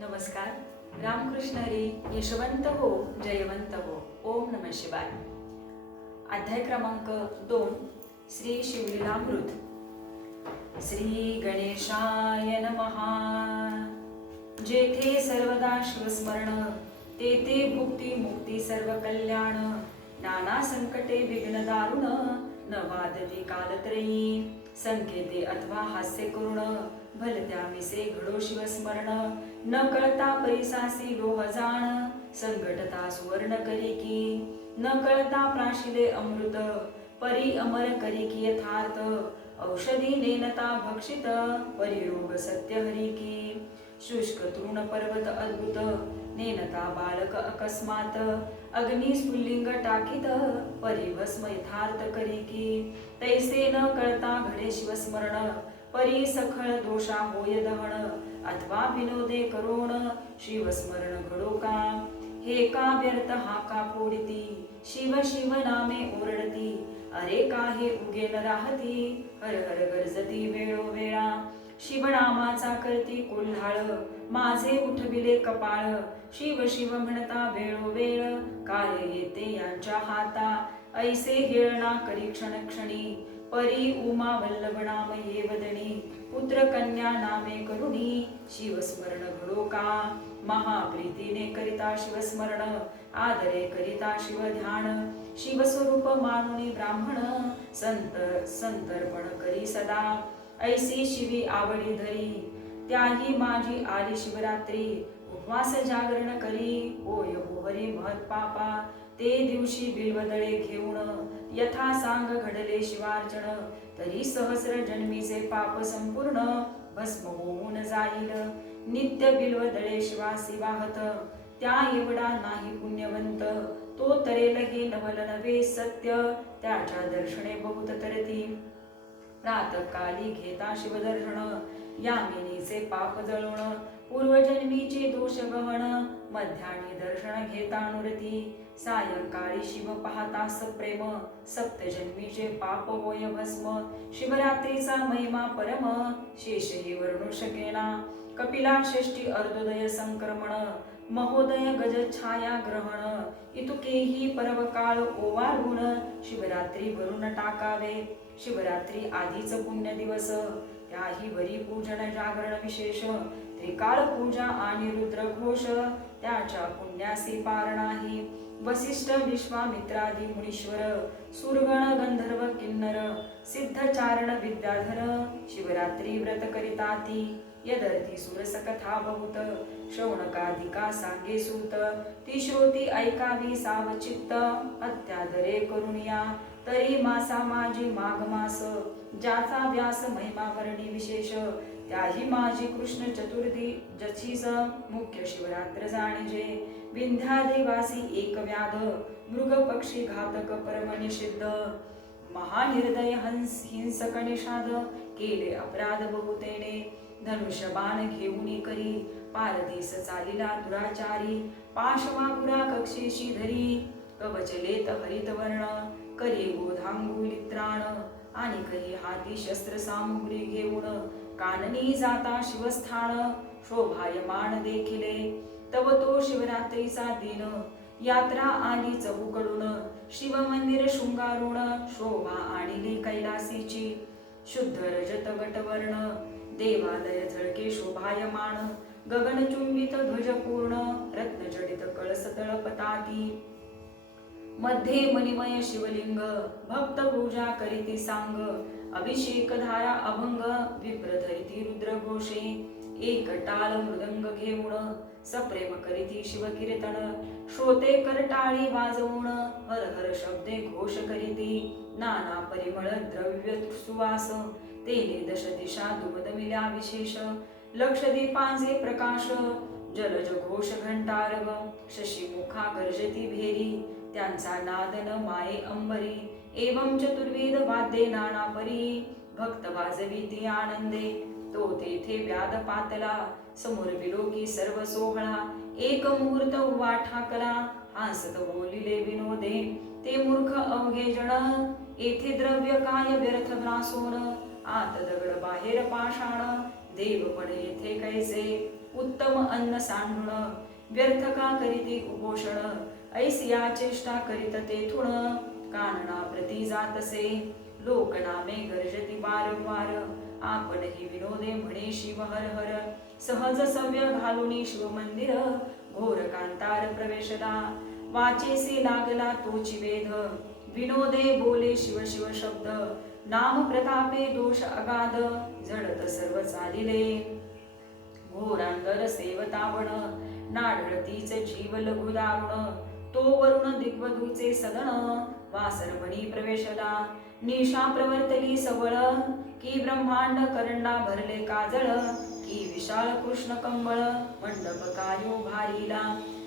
नमस्कार. रामकृष्ण हरी. यशवंत हो, जयवंत हो. ओम नमः शिवाय. अध्याय क्रमांक 2. श्री शिवलीलामृत. श्री गणेशाय नमः. जेथे सर्वदा शिवस्मरण, तेथे भुक्ती मुक्ती सर्व कल्याण. नाना संकटे विघ्न दारुण, न वादती कालत्रयी. संकेते अथवा हास्य करुण, भलत्या मिसे घडो शिवस्मरण. न कळता परिसासी लोह जाण, संकटता सुवर्ण करी की. न कळता प्राशिदे अमृत, परी अमर करी की यथार्थ. औषधी नेनता भक्षित, परिरोग सत्य हरी की. शुष्क तृण पर्वत अद्भुत, नेनता बालक अकस्मात. अग्नी स्फुल्लिंग टाकीत, परिभस्म यथार्थ करी की. तैसे न कळता घडे शिवस्मरण, परी सखळ दोषा होय दहन. अथवा विनोदे करोण, शिवस्मरण घडो का. हे का व्यर्थ हा का पोडिती, शिव शिव नामे ओरडती. अरे का हे उगे न राहती, हर हर गरजती वेळोवेळा. शिवनामाचा करती कोल्हाळ, माझे उठविले कपाळ. शिव शिव म्हणता वेळोवेळ, काय येते यांच्या हाता. ऐसे हेळना करी क्षण क्षणी, परी उमा वल्लभ नाम ये वदनी. पुत्र कन्या नामे करुणी, शिवस्मरण घडो का. महाप्रीतीने करिता शिवस्मरण, आदरे करिता शिव ध्यान. शिवस्वरूप मानुनी ब्राह्मण, संतर्पण करी सदा. ऐसी शिवी आवडी धरी, त्याही माझी आली शिवरात्री. उपवास जागरण करी, होय हरी महत पापा. ते दिवशी बिल्वदळे घेऊन, यथा सांग घडले शिवार्चन. तरी सहस्र जन्मीचे पाप संपूर्ण, भस्म होऊन जाईल. नित्य बिल्वदळे शिवासी वाहत, त्या एवढा नाही पुण्यवंत. तो तरेल हे नवल नवे सत्य, त्याच्या दर्शने बहुत तरती. प्रातकाली घेता शिवदर्शन, यामिनीचे पाप जळवण. पूर्वजन्मीचे दोष गहन, मध्यानी दर्शन घेता नुरती. सायंकाळी शिव पाहता सप्रेम, सप्तजन्मीचे पाप होय भस्म. शिवरात्रीचा महिमा परम, शेषही वर्णू शकेना. कपिला षष्ठी अर्धोदय संक्रमण, महोदय गज छाया ग्रहण. इतुकेही पर्व काळ ओवाळून, शिवरात्री वरून टाकावे. शिवरात्री आधीच पुण्य दिवस, त्याही वरी पूजन जागरण विशेष. त्रिकाळ पूजा आणि रुद्रघोष, त्याच्या पुण्यासी पार नाही. वसिष्ठ विश्वामित्रादी मुनीश्वर, सुरगण गंधर्व किन्नर. सिद्धचारण विद्याधर, शिवरात्री व्रत करिताती. यदर्थी सुरस कथा बहुत, शौनकादिका सांगे सूत. ती श्रोती ऐकावी सावचित्त, अत्यादरे करुणिया. तरी मासा माझी माघ मास, ज्याचा व्यास महिमा वर्णी विशेष. त्याही माझी कृष्ण चतुर्थी, जचीच मुख्य शिवरात्र जाणीजे. विंध्यादेवासी एक व्याध, मृग पक्षी घातक परम निषिद्ध. महानिर्दय हिंसक निषाद, केले अपराध बहुतेने. धनुष्यबाण घेऊनी करी, पारदीस चालिला दुराचारी. पाशवापुरा कक्षेशी धरी, कवचलेत हरित वर्ण. करी गोधांगुली त्राण, आणि कही हाती शस्त्र सामुग्री घेऊन. काननी जाता शिवस्थान, शोभायमान देखिले. तव तो शिवरात्रीचा दिन, यात्रा आली चहूकडून. शिवमंदिर शृंगारुण, शोभा आणिली कैलासीची. शुद्ध रजत गटवर्ण, देवालय झळके शोभायमान. गगनचुंबित ध्वज पूर्ण, रत्नजडित कळस तळपताती. मध्ये मणिमय शिवलिंग, भक्त पूजा करीती सांग. अभिषेक धारा अभंग, विप्र धरिती रुद्रघोषे. एक टाळ मृदंग घेऊन, सप्रेम करीती शिवकीर्तन. श्रोते करटाळी वाजवून, हर हर शब्दे घोष करीती. नाना परिमळ द्रव्य सुवास, तेने दश दिशा दुमदमिल्या विशेष. लक्षदीपांचे प्रकाश, जलज घोष घंटारव. शशीमुखा गर्जती भेरी, त्यांचा नादन माये अंबरी. एवं चतुर्वेद वाद्ये नाना परी, भक्त वाजविती आनंदे. तो तेथे व्याध पातला, समोर विलोकी सर्व सोहळा. एक मुहूर्त उभा ठाकला, हासत बोलिले विनोदे. ते मूर्ख अवघे जण, येथे द्रव्य काय व्यर्थ ग्रासोन. आत दगड बाहेर पाषाण, देव पण येथे कैसे. उत्तम अन्न सांडून व्यर्थ का करीती उपोषण ऐसिया चेष्टा करीत तेथून कानना प्रती जातसे लोकनामे गर्जती वारंवार आपणही विनोदे म्हणे शिव हर हर सहज सव्य घालुनी शिव मंदिर घोर कांतार प्रवेशदा वाचेसी लागला तोची वेध विनोदे बोले शिव शिव शब्द नाम प्रतापे दोष अगाध जडत सर्व चालिले घोरांतर सेवतावण नाढळतीच जीव लघु दारुण तो वरुण दिग्वधूचे सदन वासरमणी प्रवेशदा निशा प्रवर्तली सबळ की ब्रह्मांड करंडा भरले काजळ की विशाल कृष्ण कंबळ मंडप कायो भारीला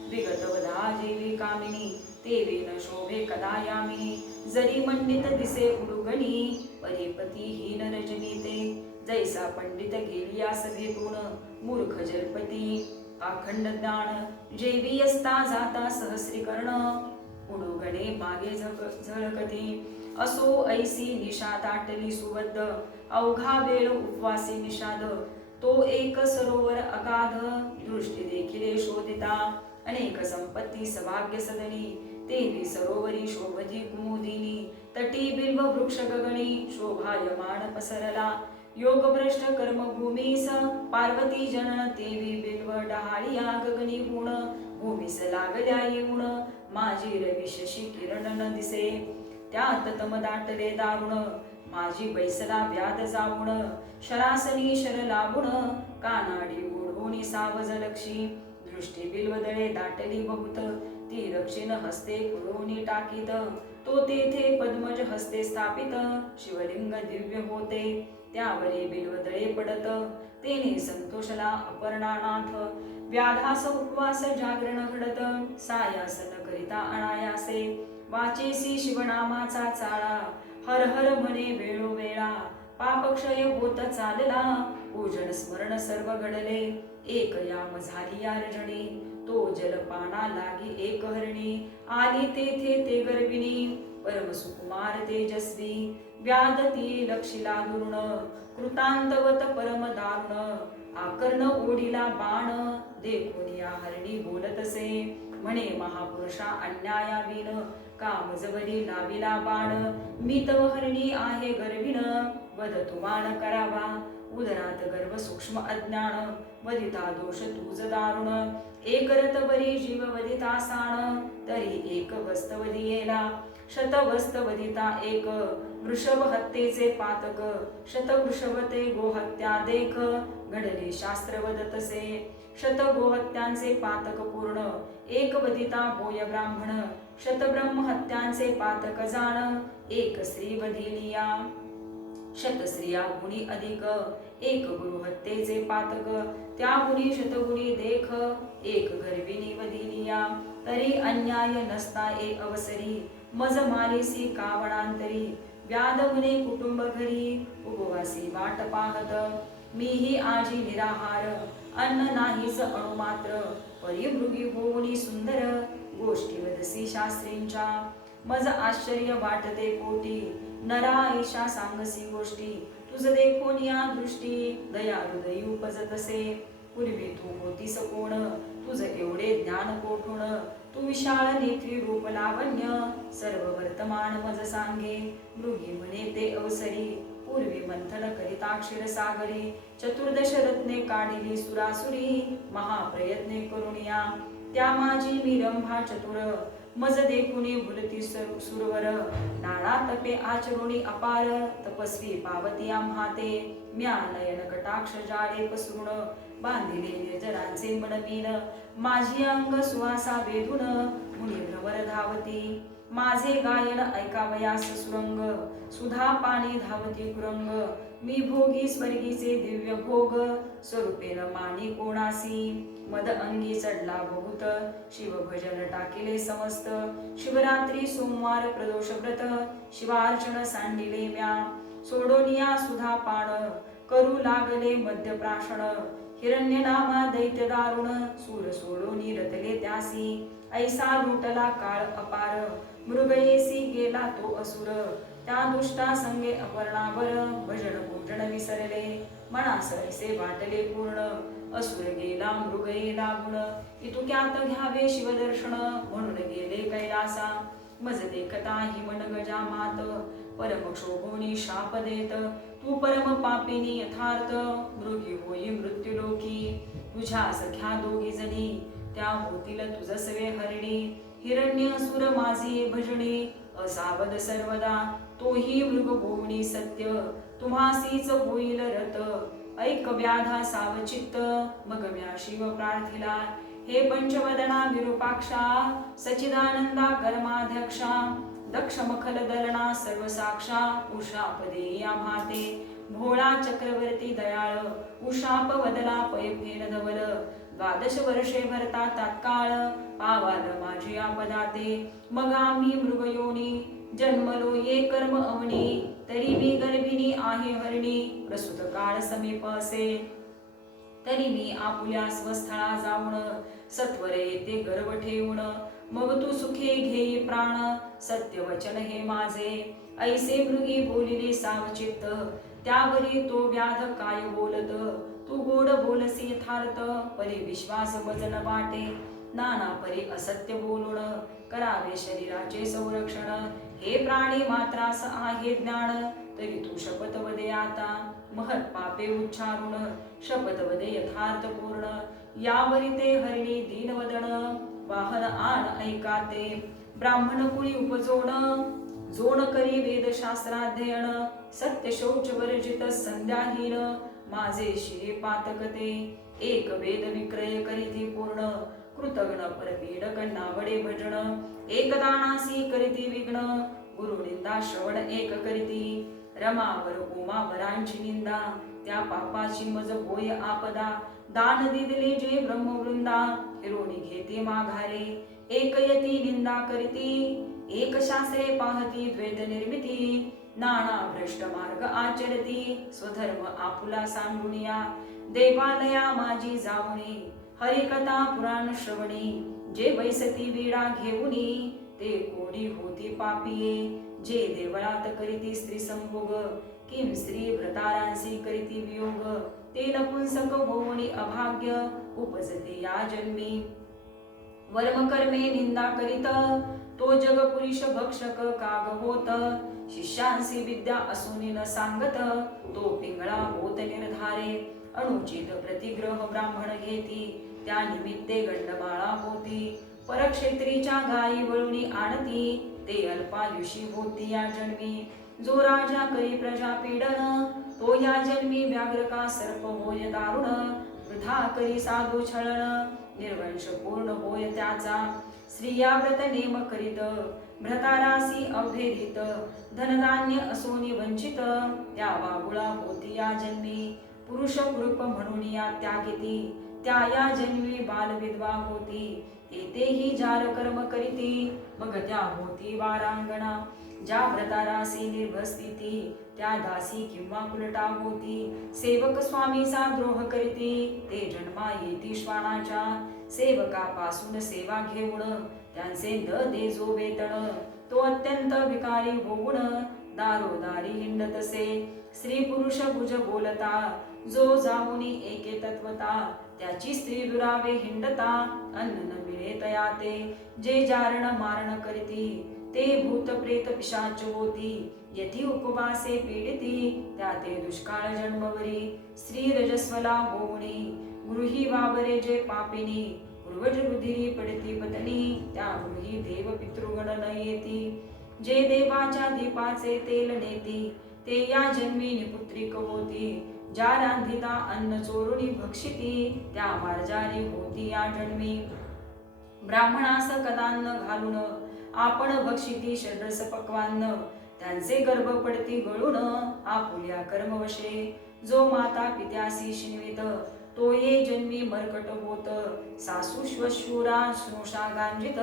विगतवदा जेवी कामिनी तेवे न शोभे कदा यामिनी जरी मंडित दिसे उडुगणी परिपती हीन रजनी ते जैसा पंडित गेलियास भेटून मूर्ख जलपती अखंड ज्ञान जेवी असता जाता सहस्रीकर्ण उडुगणे मागे झळकती असो ऐसी निशा ताटली सुबद्ध अवघा वेळ उपवासी निषाद तो एक सरोवर अगाध दृष्टी देखिले शोधिता अनेक संपत्ती सभाग्य सदनी तेवी सरोवरी शोभती कुमुदिनी तटी बिल्व वृक्ष गगणी शोभायमान पसरला योगभ्रष्ट कर्मभूमीस पार्वती जनन तेवी बिल्व डहाळिया गगनी गुण भूमीस लागल्या येऊन माझी रविशशी किरण न दिसे त्यात तम दाटले दारुण माझी बैसला व्याध जाऊन शरासनी शर लावून कानाडी ओढवून सावज लक्षी दृष्टी बिल्वदळे दाटली बहुत ती रक्षिण हस्ते कुळोनी टाकीत तो तेथे पद्मज हस्ते स्थापित शिवलिंग दिव्य होते त्यावरी बिल्वदळे पडत तेने संतोषला अपर्णानाथ व्याधास उपवास जागरण घडत सायासन करिता अनायासे वाचेसी शिवनामाचा चाळा हर हर म्हणे वेळोवेळा पापक्षय होत चालला पूजन स्मरण सर्व घडले एक याम झाली या रजणी तो जलपाना लागी एक हरणी आली तेथे ते गर्विणी परम सुकुमार तेजस्वी व्याध ती लक्षिला दुर्ण कृतांतवत परम दारुण आकर्ण ओढीला बाण देखून या हरणी बोलतसे म्हणे महापुरुषा अन्यायाविन कामजवरी लाविला बाण मी तव हरणी आहे गर्विण वद तुमान करावा उदरात गर्भ सूक्ष्म अज्ञान वदिता दोष तुझ दारुण एक रतवरी जीव वदिता साण तरी एक वस्तवदियेला शतवस्तवदिता एक वृषभ हत्येचे पातक शतवृषभते गोहत्या देख घडले शास्त्र वदतसे शत गोहत्यांचे पातक पूर्ण एक वदिता बोय ब्राह्मण शतब्रह्म हत्यांचे पातक जाण एक स्त्री वदिलिया शतस्त्रिया गुणी अधिक एक गुरु हत्येचे पातक त्या गुणी शतगुणी देख एक गर्विणी वदिलिया तरी अन्याय नसता ए अवसरी मज मालिसी कावणांतरी व्याध मुने कुटुंब घरी उपवासी वाट पाहत मीही आजी निराहार अन्न नाहीच अणुमात्र परिमृगी होऊनी सुंदर गोष्टी वदसी शास्त्रींच्या मज आश्चर्य वाटते कोटी नरा ईशा सांगसी गोष्टी तुझ देखून या दृष्टी दया हृदयी उपजतसे पूर्वी तू होतीस कोण तुझ एवढे ज्ञान कोठून तू विशाळ नेत्री रूप लावण्य सर्व वर्तमान मज सांगे मृगी म्हणे ते अवसरी पूर्वी मंथन करिता क्षीरसागरी चतुर्दश रत्ने काढिली सुरासुरी महाप्रयत्ने करुणिया त्या माझी मी रंभा चतुर मज देखुनी भुलती सुरवर नाना तपे आचरुणी अपार तपस्वी पावती आम्हाते म्या नयन कटाक्ष जाळे पसरून बांधिले निर्जरांचे मनमीन माझी अंग सुवासा वेधून मुनी भ्रमर धावती माझे गायन ऐकावयास सुरंग सुधा पाणी धावती कुरंग मी भोगी स्वर्गीचे दिव्य भोग स्वरूपेन मानी कोणासी मद अंगी चढला बहुत शिवभजन टाकिले समस्त शिवरात्री सोमवार प्रदोष व्रत शिवार्चन सांडिले म्या सोडोनिया सुधा पाण करू लागले मध्य प्राशन हिरण्य नामा दैत्य दारुण सूर सोडोनी रतले त्यासी ऐसा लुटला काळ अपार मृगयेसी गेला तो असुर त्या दुष्टा संगे अपर्णावर भजन पूजन विसरले मनास ऐसे वाटले पूर्ण असुर गेला मृगये लागुण इतुक्यात घ्यावे शिवदर्शन म्हणून गेले कैलासा मज देखता हि मन गजा मात परम क्षोभोनी शाप देत तू परम पापिनी यथार्थ मृगी होई मृत्युलोकी तुझ्या सख्या दोघी जणी त्या होतील तुझसवे हरिणी हिरण्य सुर माझी भजणी असावध सर्वदा तोही मृग भोवणी सत्य तुम्हासीच होईल रत ऐक व्याधा सावचित्त मग म्या शिव प्रार्थिला हे पंचवदना विरूपाक्षा सचिदानंदा कर्माध्यक्षा दक्ष मखल दलना सर्व साक्षा उषापदे या भाते भोळा चक्रवर्ती दयाळ उषाप वदला पैफेन धवल 12 वर्षे भरता तात्काळ पावाल माझी आपदाते मग आम्ही मृगयोनी जन्मलो ये कर्म अवनी तरी मी गर्भिणी आहे हरिणी प्रसूत काळ समीप असे तरी मी आपुल्या स्वस्थळा जाऊन सत्वरे येते गर्भ ठेवून मग तू सुखे घेई प्राण सत्य वचन हे माझे ऐसे मृगी बोलिले सावचित्त त्यावरी तो व्याध काय बोलत तू गोड बोलसी यथार्थ परी विश्वास वचन वाटे नाना परी असत्य बोलून करावे शरीराचे संरक्षण हे प्राणी मात्रास आहे ज्ञान तरी तू शपथ वदे आता महत पापे उच्चारून शपथ वदे यथार्थ पूर्ण यावरी ते हरिणी दीनवदन वाहन आण ऐकाते ब्राह्मण कुळी उपजोण जोण करी वेदशास्त्राध्ययन सत्य शौच वर्जित संध्याहीन माझे शिरे पातकते एक वेद विक्रय करीती पूर्ण कृतघ्न परपीडक नावडे भजन एक दानासी करीती विघ्न गुरु निंदा श्रवण एक करीती रमावर उमावरांची निंदा त्या पापाची मज होय आपदा दान दिदले जे ब्रह्मवृंदा हिरोणी घेते माघारे एक यती निंदा करीती एक शास्त्रे पाहती द्वैत निर्मिती नाना भ्रष्ट मार्ग आचरती स्वधर्म आपुला सांडुनिया देवालया माझी जावणी हरिकथा पुराण श्रवणी जे बैसती वीडा घेऊनी ते कोडी होती पापिये जे देवळात करीती स्त्री संभोग किम स्त्री व्रतारांसी करीती वियोग ते नपुंसक होऊनी अभाग्य उपजते या जन्मी वर्म कर्मे निंदा करीत तो जग पुरुष भक्षक काग होत शिष्यांसी विद्या असुनी न सांगत तो पिंगळा होत निर्धारे अनुचित प्रतिग्रह ब्राह्मण घेती त्या निमित्ते गंडमाळा होती परक्षेत्रीच्या गायी वळुनी आणती ते अल्पायुषी होती या जन्मी जो राजा करी प्रजा पीडन तो या जन्मी व्याघ्र का सर्प होय दारुण वृथा करी साधू छळण निर्वंश पूर्ण होय त्याचा स्त्रिया व्रत नेम करीत भ्रतारासी अभेदित धनधान्य असोनी वंचित त्या वागुळा होती या जन्मी पुरुष कुरूप म्हणून या त्यागिती त्या या जन्मी बाल विधवा होती तेही जार कर्म करीती मग त्या होती वारांगणा ज्या व्रतारासी निर्भस्थिती त्या दासी किंवा कुलटा होती सेवक स्वामीचा द्रोह करीती ते जन्मा येती श्वानाच्या सेवकापासून सेवा घेऊन त्यांचे न दे जो वेतन तो अत्यंत विकारी होऊन दारोदारी हिंडतसे स्त्री पुरुष भुज बोलता जो जाऊनी एके तत्वता त्याची स्त्री दुरावे हिंडता अन्न न मिळे तया ते जे जारण मारण करीती ते भूत प्रेत पिशाच होती यती उपवासे पीडिती त्या ते दुष्काळ जन्मवरी स्त्री रजस्वला होऊनी गृही वावरे जे पापिनी पूर्वज रुधिरी पडती पत्नी त्या गृही देव पितृगण न येती जे देवाच्या दीपाचे तेल नेती ते या जन्मी निपुत्रिक होती ज्या रांधिता अन्न चोरुणी भक्षिती त्या मार्जारी होती या जन्मी ब्राह्मणास कदान्न घालून आपण भक्षिती षड्रस पक्वान्न त्यांचे गर्भ पडती गळून आपुल्या कर्मवशे जो माता पित्यासी शिनवित तो ये जन्मी मरकट होत सासू श्वशूरा स्नुषा गांजित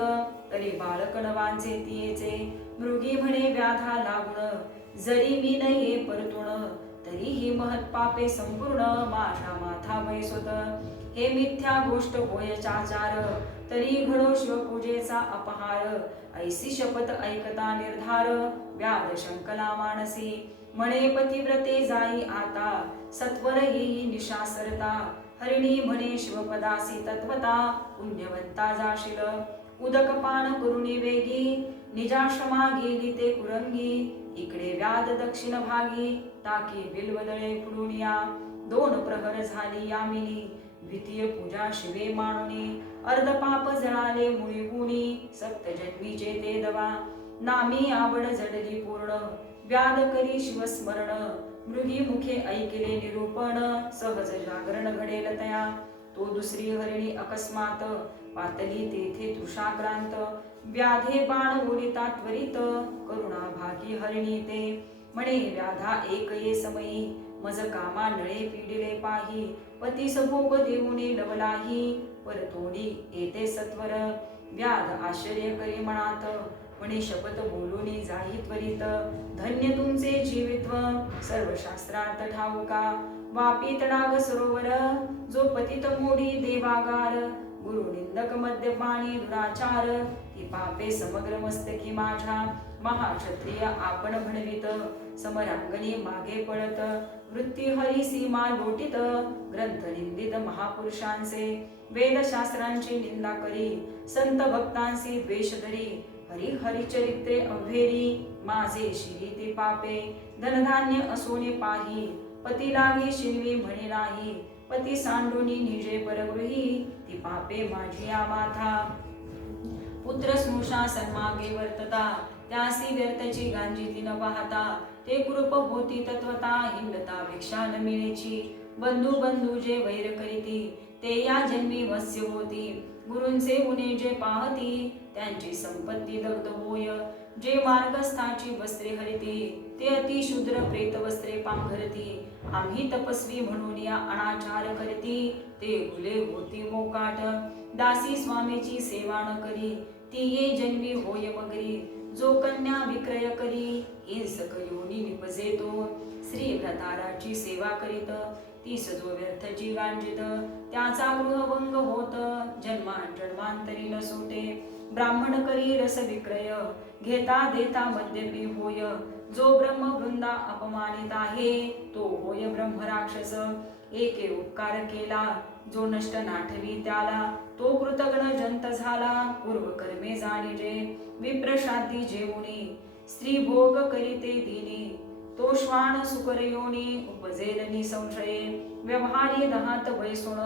तरी बाळक नवांचे तियेचे मृगी म्हणे व्याधा लागुण जरी मी न ये परतुण तरीही महत पापे संपूर्ण माझा माथा बैसोत हे मिथ्या गोष्ट होय चाचार तरी घडो शिवपूजेचा अपहार ऐसी शपथ ऐकता निर्धार व्याध शंकला मानसी म्हणे पतिव्रते जाई आता सत्वर येई निशासरता हरिणी म्हणे शिवपदासी तत्वता पुण्यवंता जाशील उदक पान करुणी वेगी निजाश्रमा गेली ते कुरंगी इकडे व्याध दक्षिण भागी टाकी बिल्वदळे फुडुनिया 2 प्रहर झाली यामिनी द्वितीय पूजा शिवे मानुनी अर्ध पाप जळाले मुळी गुणी सप्तजन्मीचे ते दवा नामी आवड जडली पूर्ण व्याध करी शिवस्मरण मृगी मुखे ऐकिले निरूपण सहज जागरण घडेल तया तो दुसरी हरिणी अकस्मात पातली तेथे तृषाक्रांत व्याधे बाण उडिता त्वरित करुणा भागी हरिणी ते म्हणे व्याधा एक ये समयी मज कामा नळे पीडिले पाही पतीस भोग देऊने लवलाही परतोडी येते सत्वर व्याध आश्चर्य करी मनात म्हणे शपथ बोलूनी जाही त्वरित धन्य तुमचे जीवित्व सर्व शास्त्रार्थ ठाऊका वापी तडाग सरोवर जो पतित मोडी देवागार गुरु निंदक मद्यपाणी दुराचार ती पापे समग्र मस्तकी माझ्या महाक्षत्रिय आपण म्हणवित समरांगणी मागे पळत वृत्ती हरी सीमा लोटित ग्रंथ निंदित महापुरुषांचे वेदशास्त्रांची निंदा करी संत भक्तांशी द्वेष धरी हरी हरिचरित्रे अभेरी माझे शिरी ते पापे धनधान्य असोने पाही पती लागे शिनवी म्हणे नाही पती सांडोनी निजे परगृही ती पापे माझी माथा पुत्र स्नुषा सन्मागे वर्तता त्यासी व्यर्थची गांजी न पाहता ते कृप होती तत्वता हिंदता भिक्षा न मिळेची बंधू बंधू जे वैर करीती ते या जन्मी वस्य होती गुरूंचे उणे जे पाहती त्यांची संपत्ती दग्ध होय जे मार्गस्थाची वस्त्रे हरिती ते अति शूद्र प्रेत वस्त्रे पांघरती आम्ही तपस्वी म्हणून या अनाचार करती ते गुले होती मोकाट दासी स्वामीची सेवा न करी ती ये जन्मी होय मगरी जो कन्या विक्रय करी हिंसक योनी निपजे तो श्री व्रताराची सेवा करीत तीस जो व्यर्थची गांजित त्याचा गृहभंग होत जन्मांतरी न सुटे ब्राह्मण करी रस विक्रय घेता देता मद्यपी होय जो ब्रह्मवृंदा अपमानित आहे तो होय ब्रह्मराक्षस एके उपकार केला जो नष्ट नाठवी त्याला तो कृतज्ञ जंत झाला पूर्व कर्मे जाणिजे विप्रशादी जेवणी स्त्री भोग करीते दिनी तो श्वान सुकरयोनी उपजेल निसंशये व्यवहारी दहात वैसुण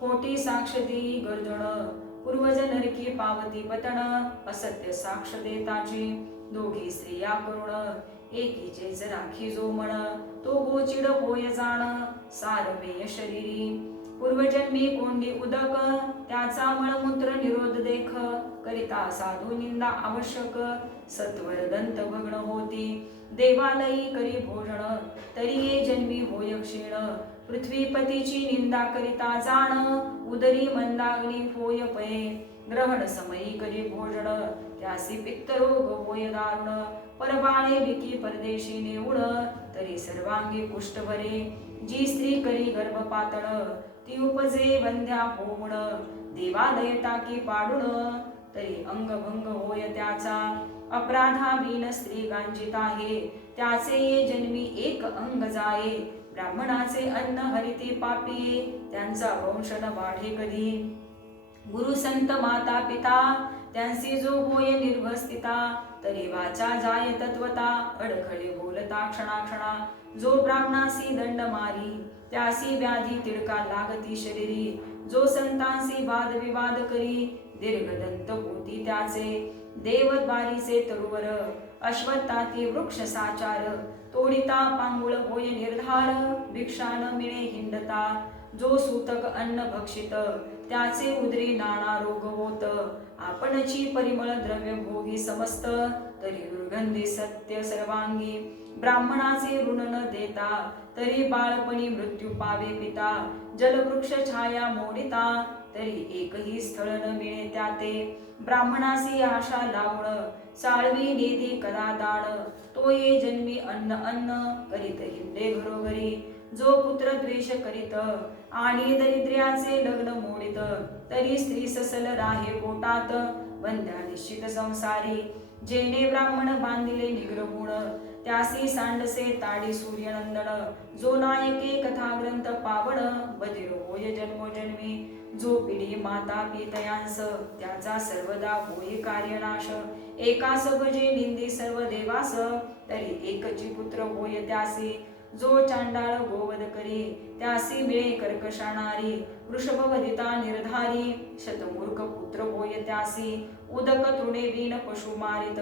खोटी साक्ष देई गर्जण पूर्वज नरकी पावती पतन असत्य साक्ष देताची दोघी स्त्रिया करुण एकीचेच राखी जो म्हण तो गोचिड होय जाण सारमेय शरीरी पूर्वजन्मी कोंडी उदक त्याचा मळमूत्र निरोध देख करिता साधू निंदा आवश्यक सत्वर दंत भग्न होती देवालयी करी भोजन तरी ये जन्मी होय क्षीण पृथ्वीपतीची निंदा करिता जाण उदरी मंदाग्नी होय पये ग्रहण समयी करी भोजन त्यासी पित्तरोग होय दारुण परबाळे विकी परदेशी नेऊळ तरी सर्वांगी कुष्ठ भरे जी स्त्री करी गर्भपातळ ती उपजे वंद्या होऊन देवालय टाकी पाडून तरी अंगभंग होय त्याचा अपराधावीन स्त्री गांजित आहे त्याचे ये जन्मी एक अंग जाये ब्राह्मणाचे अन्न हरिती पापी त्यांचा वंश न वाढे कधी गुरु संत माता पिता त्यांसी जो होय निर्भस्तिता तरी वाचा जाय तत्वता अडखळे बोलता क्षणाक्षणा जो ब्राह्मणासी दंड मारी त्यासी व्याधी तिडका लागती शरीरी जो संतांसी वाद विवाद करी दीर्घदंत होती त्याचे देवद्वारीचे तरुवर अश्वत्थाती वृक्ष साचार तोडिता पांगुळ होय निर्धार भिक्षा न मिळे हिंडता जो सूतक अन्न भक्षित त्याचे उदरी नाना रोग होत आपणची परिमळ द्रव्य भोगी समस्त तरी दुर्गंधी सत्य सर्वांगी ब्राह्मणाचे ऋण न देता तरी बाळपणी मृत्यू पावे पिता जलवृक्ष छाया मोडिता तरी एकही स्थळ न मिळे त्याते ब्राह्मणासी आशा लावण साळवी नेदी कदा दाण तो ये जन्मी अन्न अन्न करीत हिंडे घरोघरी जो पुत्र द्वेष करीत आणि दरिद्र्याचे लग्न मोडित तरी स्त्री ससल राहे पोटात वंद्या निश्चित संसारी जेने ब्राह्मण बांधिले निग्रह गुण त्यासी सांडसे ताडी सूर्यनंदन, जो नायके कथा ग्रंथ पावण, बधिर होय जन्मोजन्मी, जो पिढी माता पितयांस, त्याचा सर्वदा होई कार्यनाश, एकास भजे निंदी सर्व देवास, तरी एकची पुत्र होय त्यासी, जो चांडाळ गोवध करी, त्यासी मिळे कर्कशा नारी, वृषभवदिता निर्धारी, शतमूर्ख पुत्र होय त्यासी, उदक तृणे वीण पशु मारित,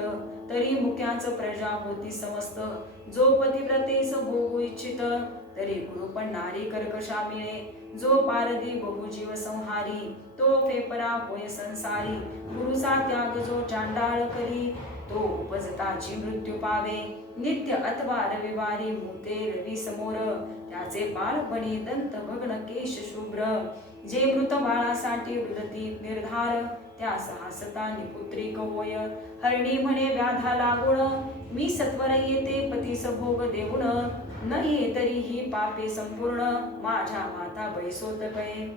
तरी मुख्याच प्रजा होती समस्त, जो पतिव्रतेस भोगू इच्छित, तरी गुरुपण नारी कर्कशा मिळे, जो पारधी बहुजीव संहारी, तो फेपरा होय संसारी, गुरुचा त्याग जो चांडाळ करी, तो उपजताची मृत्यू पावे, नित्य अथवा रविवारी मुते रवी समोर, त्याचे बाळपणी दंत भग्न केश शुभ्र, जे मृत बाळासाठी वृदती निर्धार, त्या सहासता निपुत्रिक होय, हरणी म्हणे व्याधा लागुण, मी सत्वर येते पतीस भोग देऊन, न ये तरीही पापे संपूर्ण, माझ्या माता बैसोत पये,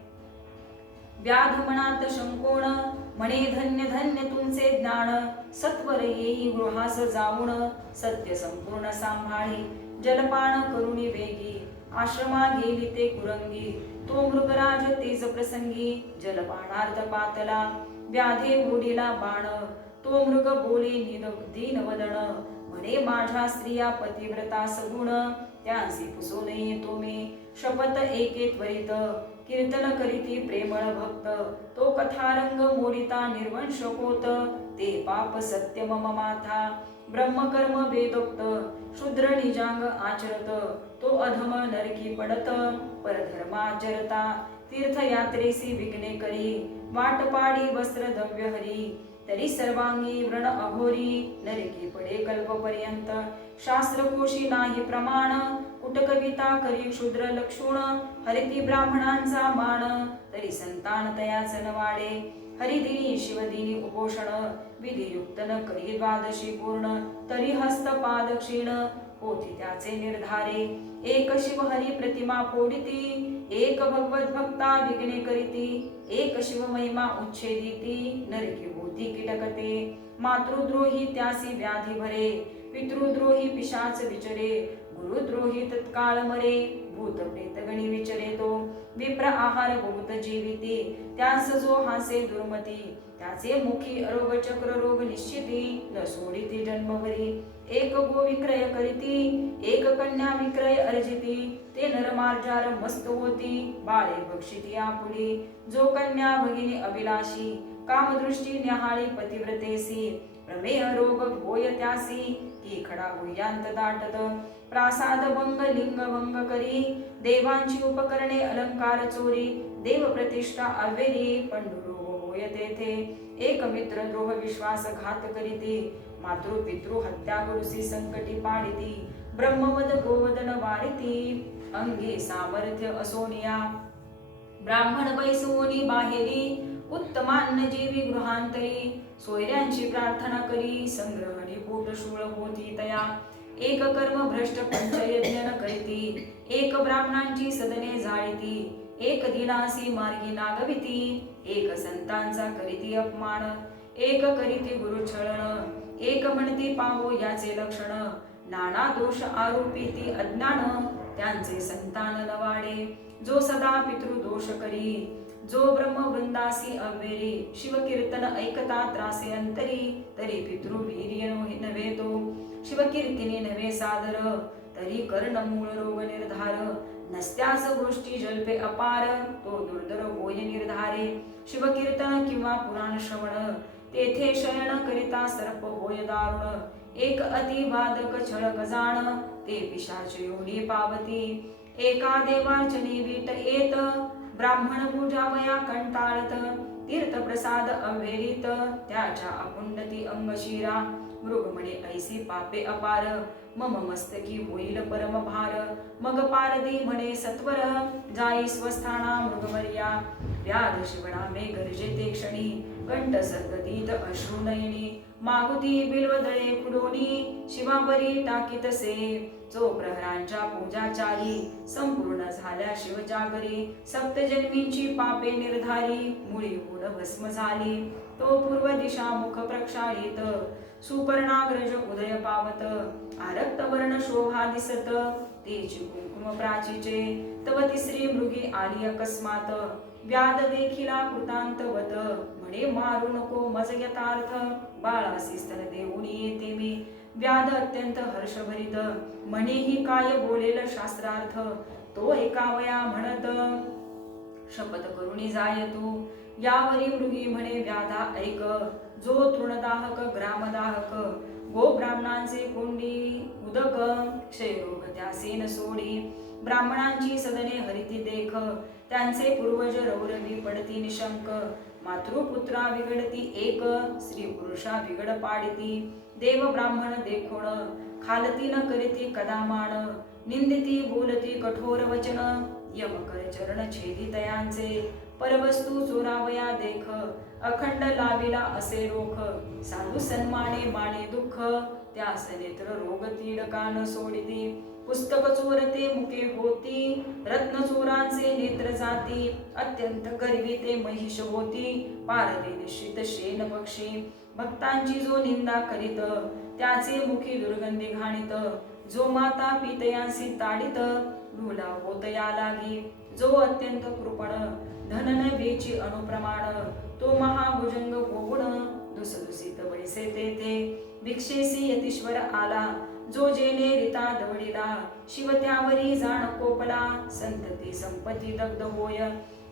व्याध मनात शंकोण, म्हणे धन्य धन्य तुमचे ज्ञान, सत्वर येई गृहास जाऊन, सत्य संपूर्ण सांभाळी, जलपान करुणी वेगी, आश्रमा गेली ते कुरंगी, तो मृगराज तेज प्रसंगी, जलपानार्थ पातला, व्याधे ओढीला बाण, तो मृग बोले दीनवदन, म्हणे माझ्या स्त्रिया पतिव्रता सगुण, त्यांसी पुसू नये तो मी, शपथ एके त्वरित, कीर्तन करीती प्रेमळ भक्त, तो कथारंग मोडिता निर्वंश होत, ते पाप सत्य मम माथा, ब्रह्मकर्म वेदोक्त, शूद्र निजांग आचरत, तो अधम नरकी पडत, परधर्माचरता, तीर्थयात्रेसी विघ्ने करी, वाटपाडी वस्त्र द्रव्य हरी, तरी सर्वांगी व्रण अघोरी, नरकी पडे कल्पपर्यंत, शास्त्रकोशी नाही प्रमाण, कुटकविता करी क्षुद्र लक्षुण, हरिती ब्राह्मणांचा मान, तरी संतान तयाच न वाढे, हरिदिनी शिवदिनी उपोषण, विधियुक्त न करी द्वादशी पूर्ण, तरी हस्त पाद क्षीण, होती त्याचे निर्धारे, एक शिव हरी प्रतिमा फोडिती, एक भगवत भक्ता विघ्ने करीती, एक शिव महिमा उच्छेदिती, नरकी होती कीटकते, मातृद्रोही त्यासी व्याधी भरे, पितृद्रोही पिशाच विचरे, गुरुद्रोही तत्काळ मरे, भूत प्रेत गणी विचरे तो, विप्र आहार बहुत जीविती, त्यास जो हासे दुर्मती, त्याचे मुखी अरोग चक्र रोग निश्चिती, न सोडिती जन्मभरी, एक गो विक्रय करीती, एक कन्या विक्रय अर्जिती, ते नरमार्जार मस्त होती, बाळे बक्षिती आपुली, जो कन्या भगिनी अभिलाषी, कामदृष्टी न्याहाळी पतिव्रतेसी, प्रमेय रोग होय त्यासी, की खडा गुह्यांत दाटत, प्रासाद भंग लिंग भंग करी, देवांची उपकरणे अलंकार चोरी, देव प्रतिष्ठा अवेरी, पंडुरोग होय तेथे, एक मित्र द्रोह विश्वास घात करीती, मातृ पितृ हत्या करुसी संकटी पाडिती, ब्रह्मवद गोवदन वारिती, अंगी सामर्थ्य असोनिया, ब्राह्मण बैसोनी बाहेरी, उत्तमान्न जीवी गृहांतरी, सोयऱ्यांची प्रार्थना करी, संग्रहणी पोटशूळ होती तया, एक कर्म भ्रष्ट पंचयज्ञ न करीती, एक ब्राह्मणांची सदने जाळीती, एक दिनासी मार्गी नागविती, एक संतांचा करीती अपमान, एक करीती गुरु छळण, एक म्हणती पाहो याचे लक्षण, नाना दोष आरोपीती अज्ञान, त्यांचे संतान न वाढे, जो सदा पितृदोष करी, जो ब्रह्मवृंदासी अवेरी, शिवकीर्तन ऐकता त्रासे अंतरी, तरी पितृवीर्य नव्हे तो, शिवकीर्तिनी नव्हे सादर, तरी कर्ण मूळ रोग निर्धार, नसत्याच गोष्टी जल्पे अपार, तो दुर्धर होय निर्धारे, शिवकीर्तन किंवा पुराण श्रवण, तेथे शयन करिता सर्प होय दारुण, एक अतिवादक छळ गजान, ते पिशाच योनी पावती, एका देवार्चनी वीट येत, ब्राह्मण पूजावया कंटाळत, तीर्थ प्रसाद अवेरीत, त्याच्या अपुंडती अंगशिरा, मृगमणे ऐसी पापे अपार, मम मस्तकी होईल परम भार, मग पारदी म्हणे सत्वर, जाई स्वस्थाना मृगवर्या, व्याध शिवनामे गरजे ते क्षणी कंठ सद्गतीत अश्रुनयनी मागुती बिल्वदळे खुडोनी शिवावरी टाकीतसे जो प्रहरांच्या पूजाचारी संपूर्ण झाल्या शिवजागरी सप्तजन्मींची पापे निर्धारी मुळी गुण भस्म झाली तो पूर्व दिशा मुख प्रक्षाळित सुपर्णाग्रज उदय पावत आरक्त वर्ण शोभा दिसत तेची कुंकुम प्राचीचे तव तिसरी मृगी आली अकस्मात व्याध देखिला कृतांतवत म्हणे मारू नको मज यथार्थ बाळासी स्तन देऊन येते मी व्याध अत्यंत हर्षभरित म्हणेही काय बोलेल शास्त्रार्थ तो एकावया म्हणत शपथ करुणी जाय तू यावरी मृगी म्हणे व्याधा ऐक जो तृणदाहक ग्रामदाहक गो ब्राह्मणांचे कोंडी उदक क्षयरोग त्यासे न सोडी ब्राह्मणांची सदने हरिती देख त्यांचे पूर्वज रौरवी पडती निशंक मातृपुत्रा विगडती एक स्त्री पुरुषा विगड पाडिती देव ब्राह्मण देखोण खालती न करीती कदामान निंदिती बोलती कठोर वचन यम कर चरण छेदी तयांचे परवस्तू चोरावया देख अखंड लाविला असे रोख साधू सन्माने माने दुःख त्यास नेत्र रोग तीडका न सोडिती पुस्तक चोरते मुके होती रत्न चोरांचे नेत्र जाती अत्यंत गर्वी ते महिष होती पारवी निश्चित शेन पक्षी भक्तांची जो निंदा करीत त्याचे मुखी दुर्गंधी घाणीत जो माता पितयांसी ताडित लुला होत या लागी जो अत्यंत कृपण धनन वेची अनुप्रमाण तो महाभुजंग होऊन दुसदुसित वैसे ते भिक्षेसी यतीश्वर आला जो जेने रिता दवडिला शिव त्यावरी जाण कोपला संतती संपत्ती दग्ध होय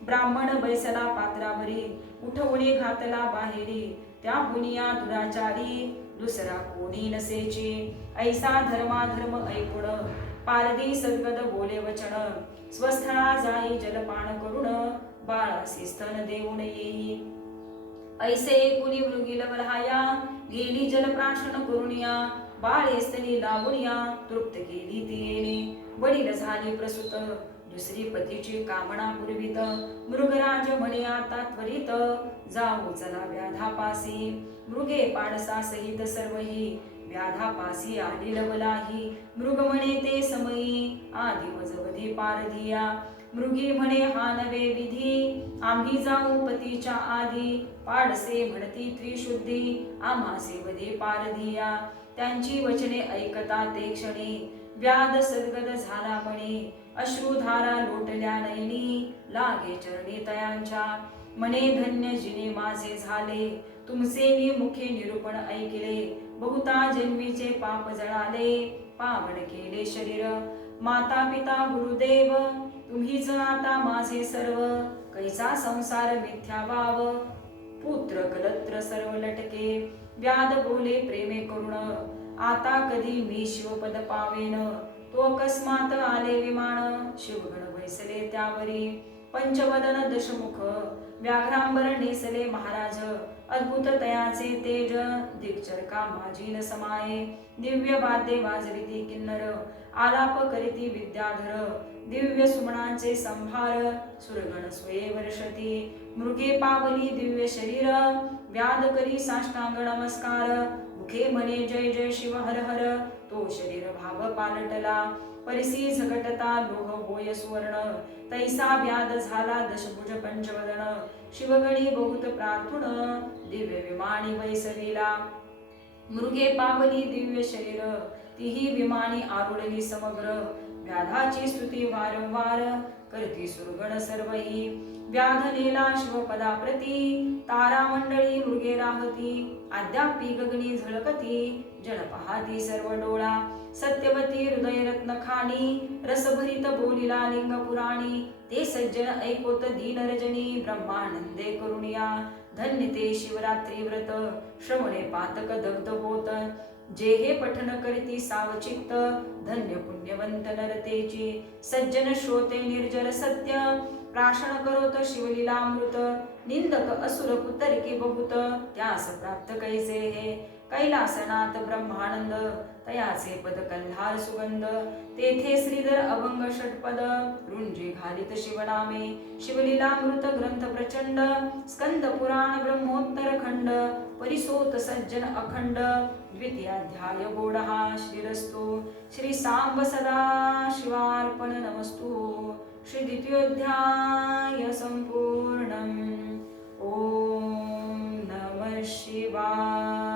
ब्राह्मण बैसला पात्रावरी उठवणे घातला बाहेरी त्या पुनिया दुराचारी दुसरा कोणी नसेची ऐसा धर्माधर्म ऐकुण पारदी सद्गद बोले वचन स्वस्थळा जाई जलपान करुण बाळासी स्तन देऊन येई ऐसे कुणी मृगील बलहाया गेली जलप्राशन करुणिया बाळे स्तनी लावणिया तृप्त केली ती येणे वडील झाली प्रसूत दुसरी पतीची कामना पुरवित मृगराज म्हणे आता त्वरित जाऊ चला व्याधापासी मृगे पाडसा सहित सर्वही व्याधापासी आली लवलाही मृग म्हणे ते समयी आधी मजवधी पारधिया मृगी म्हणे हा नवे विधी आम्ही जाऊ पतीच्या आधी पाडसे म्हणती त्रिशुद्धी आम्हासे वधे पारधिया त्यांची वचने ऐकता ते क्षणी व्याध सद्गद झाला म्हणे अश्रुधारा लोटल्या नयनी लागे चरणी तयांच्या म्हणे धन्य जिने माझे झाले तुमचे मी मुखे निरूपण ऐकले बहुता जन्मीचे पाप जळाले पावन केले शरीर माता पिता गुरुदेव तुम्हीच आता माझे सर्व कैसा संसार मिथ्या वाव पुत्र कलत्र सर्व लटके व्याध बोले प्रेमे करुण आता कधी मी शिवपद पावेन तो अकस्मात आले विमान शिवगण बैसले त्यावरी पंचवदन दशमुख व्याघ्रांबर नेसले महाराज अद्भुत तयाचे तेज दिग्चरका माझी न समाये दिव्य वाद्ये वाजविती किन्नर आलाप करीती विद्याधर दिव्य सुमनांचे संभार सुरगण स्वये वर्षती मृगे पावली दिव्य शरीर व्याध करी साष्टांग नमस्कार मुखे म्हणे जय जय शिव हर हर तो शरीर भाव पालटला परिसी झगटता लोह होय सुवर्ण तैसा व्याध झाला दशभुज पंचवदन शिवगणी बहुत प्रार्थुण दिव्य विमानी वैसविला मृगे पावली दिव्य शरीर तीही विमानी आरुडली समग्र व्याधाची स्तुती वारंवार करती सुरगण सर्वही व्याध नेला शिवपदाप्रती तारामंडळी मृगे राहती अद्यापि गगनी झळकती जन पहाती सर्व डोळा सत्यवती हृदय रत्न खाणी रसभरित बोलिला लिंग पुराणी ते सज्जन ऐकोत दीन रजनी ब्रह्मानंदे करुणिया धन्य ते शिवरात्री व्रत श्रवणे पातक दग्ध होत जे हे पठन करीती सावचित्त धन्य पुण्यवंत नरतेची सज्जन श्रोते निर्जर सत्य प्राशन करोत शिवलीलामृत निंदक असुर कुतर्की बहुत त्यास प्राप्त कैसे हे कैलासनाथ ब्रह्मानंद तयाचे पद कल्हार सुगंध तेथे श्रीधर अभंग षटपद रुंजी घालित शिवनामे शिवलीलामृत ग्रंथ प्रचंड स्कंद पुराण ब्रह्मोत्तर खंड परिसोत सज्जन अखंड द्वितीयाध्याय गोडहा श्रीरस्तु श्री सांब सदा शिवार्पण नमस्तु श्री द्वितीयोध्याय संपूर्णम् ओम नमः शिवाय।